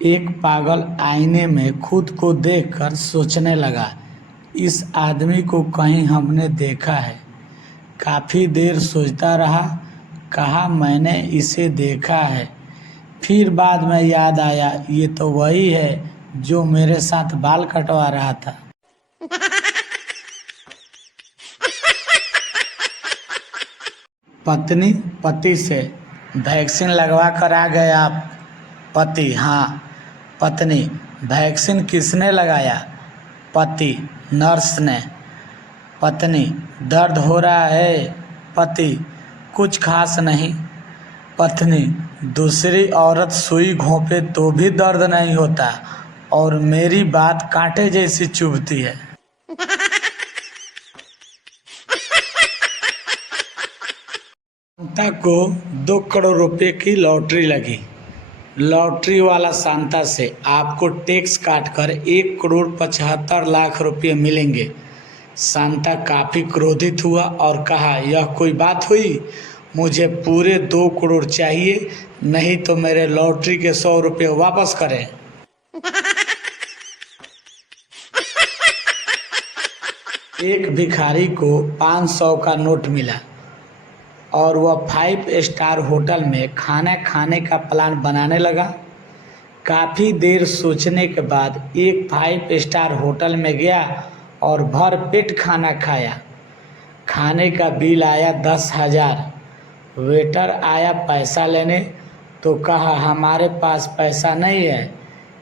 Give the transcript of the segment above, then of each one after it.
एक पागल आईने में खुद को देखकर सोचने लगा, इस आदमी को कहीं हमने देखा है। काफ़ी देर सोचता रहा, कहा मैंने इसे देखा है। फिर बाद में याद आया, ये तो वही है जो मेरे साथ बाल कटवा रहा था। पत्नी पति से, वैक्सीन लगवा कर आ गए आप? पति, हाँ। पत्नी, वैक्सीन किसने लगाया? पति, नर्स ने। पत्नी, दर्द हो रहा है? पति, कुछ खास नहीं। पत्नी, दूसरी औरत सुई घोंपे तो भी दर्द नहीं होता और मेरी बात कांटे जैसी चुभती है। शांता को 2 करोड़ रुपए की लॉटरी लगी। लॉटरी वाला शांता से, आपको टैक्स काटकर 1,75,00,000 रुपये मिलेंगे। शांता काफ़ी क्रोधित हुआ और कहा, यह कोई बात हुई? मुझे पूरे 2 करोड़ चाहिए, नहीं तो मेरे लॉटरी के 100 रुपये वापस करें। एक भिखारी को 500 का नोट मिला और वह 5 स्टार होटल में खाना खाने का प्लान बनाने लगा। काफ़ी देर सोचने के बाद एक 5 स्टार होटल में गया और भर पेट खाना खाया। खाने का बिल आया 10,000। वेटर आया पैसा लेने तो कहा, हमारे पास पैसा नहीं है।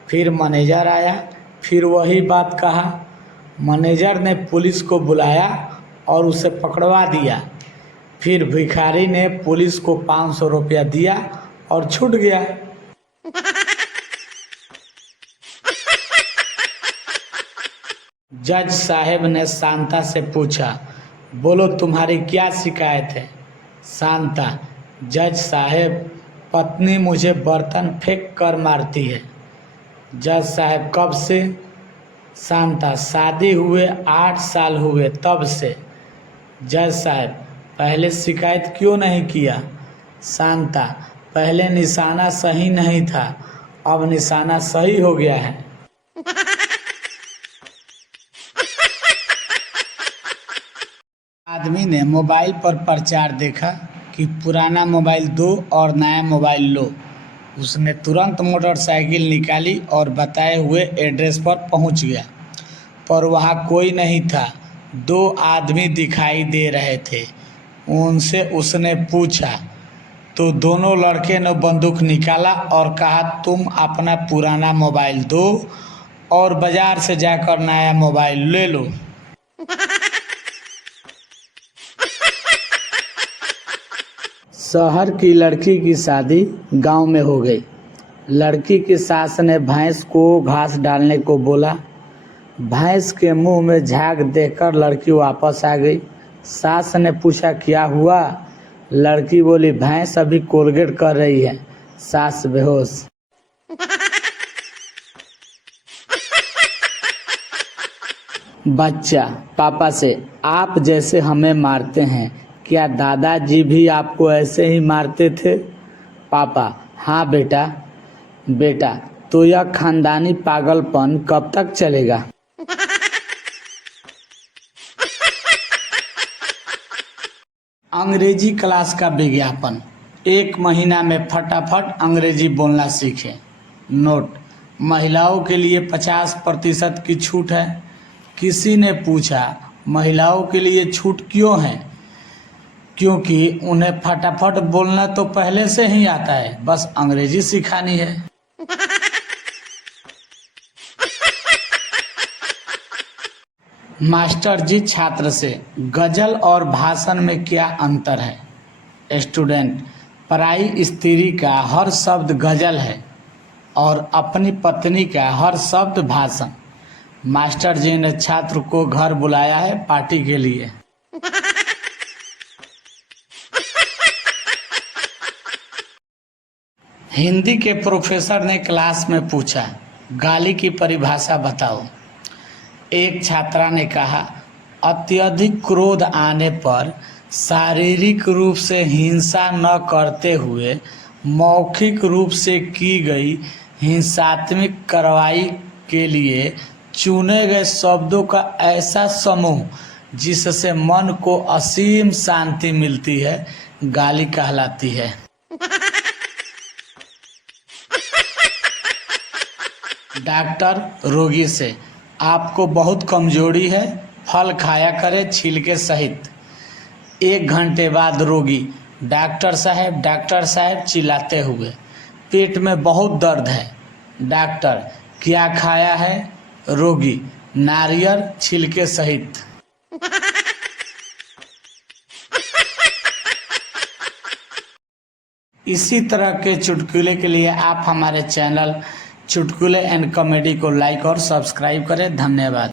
फिर मैनेजर आया, फिर वही बात कहा। मैनेजर ने पुलिस को बुलाया और उसे पकड़वा दिया। फिर भिखारी ने पुलिस को 500 रुपया दिया और छूट गया। जज साहब ने शांता से पूछा, बोलो तुम्हारी क्या शिकायत है? शांता, जज साहब, पत्नी मुझे बर्तन फेंक कर मारती है। जज साहब, कब से? शांता, शादी हुए 8 साल हुए तब से। जज साहब, पहले शिकायत क्यों नहीं किया? शांता, पहले निशाना सही नहीं था, अब निशाना सही हो गया है। आदमी ने मोबाइल पर प्रचार देखा कि पुराना मोबाइल दो और नया मोबाइल लो। उसने तुरंत मोटरसाइकिल निकाली और बताए हुए एड्रेस पर पहुंच गया, पर वहां कोई नहीं था। 2 आदमी दिखाई दे रहे थे। उनसे उसने पूछा तो दोनों लड़के ने बंदूक निकाला और कहा, तुम अपना पुराना मोबाइल दो और बाजार से जाकर नया मोबाइल ले लो। शहर की लड़की की शादी गांव में हो गई। लड़की की सास ने भैंस को घास डालने को बोला। भैंस के मुंह में झाग देखकर लड़की वापस आ गई। सास ने पूछा, क्या हुआ? लड़की बोली, भैंस अभी कोलगेट कर रही है। सास बेहोश। बच्चा पापा से, आप जैसे हमें मारते हैं, क्या दादाजी भी आपको ऐसे ही मारते थे? पापा, हाँ बेटा। बेटा, तो यह खानदानी पागलपन कब तक चलेगा? अंग्रेजी क्लास का विज्ञापन। 1 महीना में फटाफट अंग्रेजी बोलना सीखें। नोट, महिलाओं के लिए 50% की छूट है। किसी ने पूछा, महिलाओं के लिए छूट क्यों है? क्योंकि उन्हें फटाफट बोलना तो पहले से ही आता है, बस अंग्रेजी सिखानी है। मास्टर जी छात्र से, गजल और भाषण में क्या अंतर है? स्टूडेंट, पराई स्त्री का हर शब्द गजल है और अपनी पत्नी का हर शब्द भाषण। मास्टर जी ने छात्र को घर बुलाया है पार्टी के लिए। हिंदी के प्रोफेसर ने क्लास में पूछा, गाली की परिभाषा बताओ। एक छात्रा ने कहा, अत्यधिक क्रोध आने पर शारीरिक रूप से हिंसा न करते हुए मौखिक रूप से की गई हिंसात्मक कार्रवाई के लिए चुने गए शब्दों का ऐसा समूह जिससे मन को असीम शांति मिलती है गाली कहलाती है। डॉक्टर रोगी से, आपको बहुत कमजोरी है, फल खाया करें छिलके सहित। 1 घंटे बाद रोगी, डॉक्टर साहब चिल्लाते हुए, पेट में बहुत दर्द है। डॉक्टर, क्या खाया है? रोगी, नारियल छिलके सहित। इसी तरह के चुटकुले के लिए आप हमारे चैनल चुटकुले एंड कॉमेडी को लाइक और सब्सक्राइब करें। धन्यवाद।